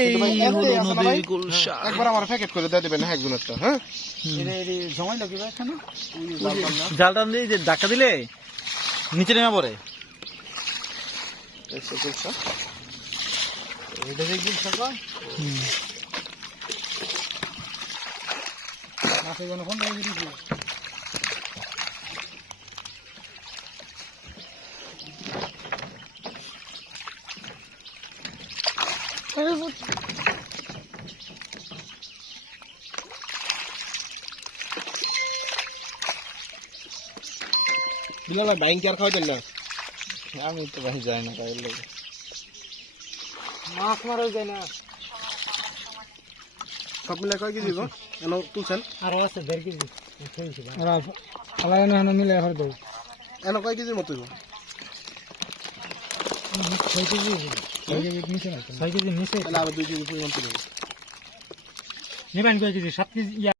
এই ভাই, এতে হলো আছে না ভাই? নদীর গুলশান। একবার আমার প্যাকেট করে দিয়ে দেবেন হ্যাঁ একজন একটা হ্যাঁ জমাই লাগবে এখানে জাল টান দিয়ে যে ধাক্কা দিলে নিচে নেমে পড়ে। এসে গুলশা এটা যে গুল থাকা মাছে কোন কোন লাগে দিছি বিলাল ভাই বাইং কি আর খাওয়াই দেন না আমি তো ভাই যাই না তাই লোক মাছ মারা যায় না সব মিলে কয় কেজি গো এনো তুলছেন আর আছে 1.5 কেজি আর আলাদা না মিলে হর দেব এনো কয় কেজির মতো গো 6 কেজি নিচে না 6 কেজি নিচে তাহলে আবার 2 কেজি পরিমাণ তুলবেন নিবেন কয় কেজি 7 কেজি